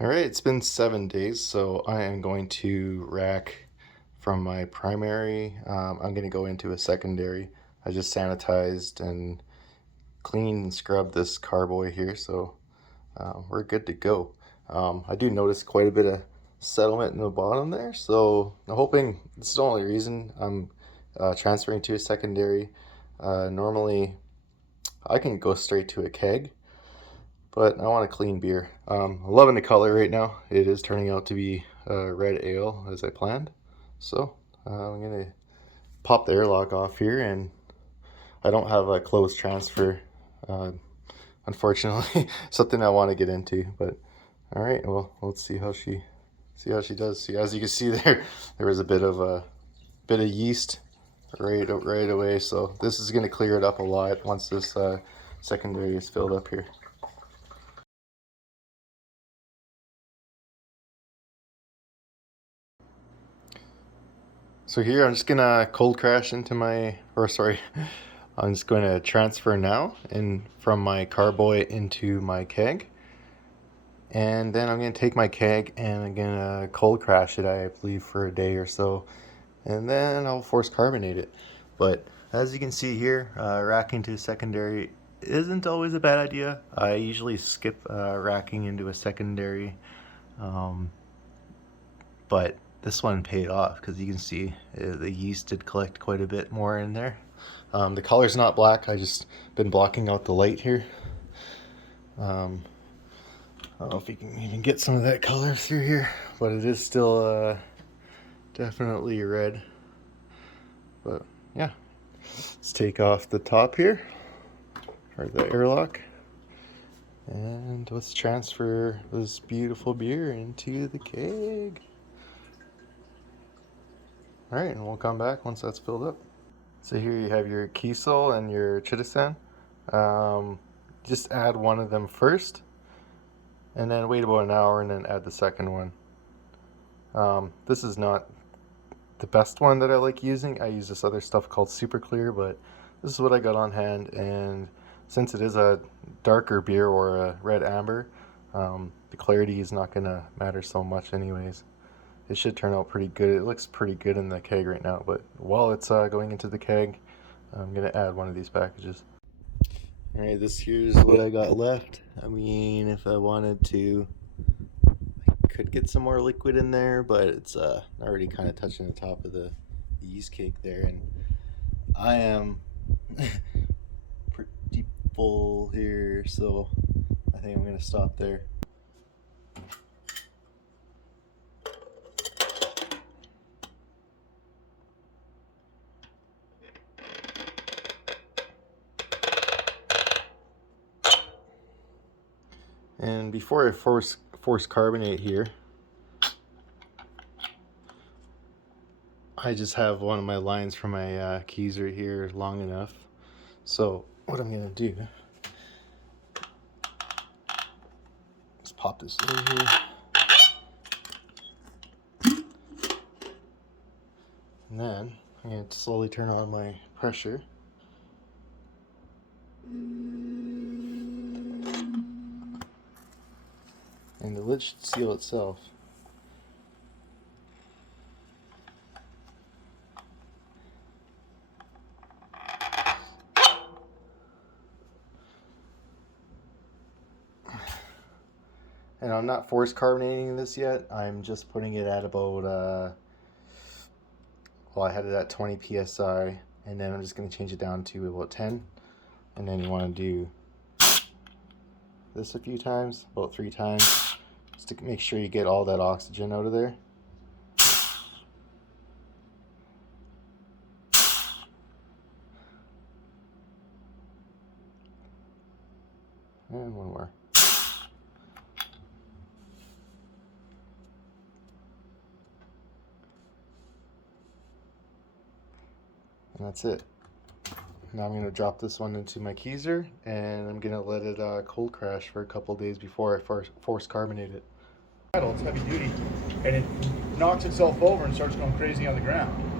All right, it's been 7 days, so I am going to rack from my primary. I'm going to go into a secondary. I just sanitized and cleaned and scrubbed this carboy here, so we're good to go. I do notice quite a bit of settlement in the bottom there, so I'm hoping this is the only reason I'm transferring to a secondary. Normally, I can go straight to a keg, but I want a clean beer. I'm loving the color right now. It is turning out to be a red ale as I planned. So I'm gonna pop the airlock off here, and I don't have a closed transfer, unfortunately. Something I want to get into, but all right. Well, let's see how she does. See, as you can see there was a bit of yeast right away. So this is gonna clear it up a lot once this secondary is filled up here. So here I'm just gonna cold crash into my, I'm just going to transfer now from my carboy into my keg. And then I'm gonna take my keg and I'm gonna cold crash it, I believe, for a day or so. And then I'll force carbonate it. But as you can see here, racking to secondary isn't always a bad idea. I usually skip racking into a secondary. But this one paid off because you can see the yeast did collect quite a bit more in there. The color's not black. I just been blocking out the light here. I don't know if you can even get some of that color through here, but it is still definitely red. But yeah, let's take off the top here, or the airlock, and let's transfer this beautiful beer into the keg. Alright, and we'll come back once that's filled up. So here you have your Kiesel and your Chittisan. Just add one of them first, and then wait about an hour and then add the second one. This is not the best one that I like using. I use this other stuff called Super Clear, but this is what I got on hand, and since it is a darker beer or a red amber, the clarity is not going to matter so much anyways. It should turn out pretty good. It looks pretty good in the keg right now, but while it's going into the keg, I'm going to add one of these packages. Alright, this here's what I got left. I mean, if I wanted to, I could get some more liquid in there, but it's already kind of touching the top of the yeast cake there, and I am pretty full here, so I think I'm going to stop there. And before I force carbonate here, I just have one of my lines from my keys right here long enough. So what I'm gonna do is pop this over here, and then I'm gonna slowly turn on my pressure. And the lid should seal itself. And I'm not force carbonating this yet. I'm just putting it at about, well, I had it at 20 psi, and then I'm just going to change it down to about 10. And then you want to do this a few times, about 3 times, just to make sure you get all that oxygen out of there. And one more. And that's it. Now I'm going to drop this one into my keezer, and I'm going to let it cold crash for a couple days before I force carbonate it. It's heavy duty, and it knocks itself over and starts going crazy on the ground.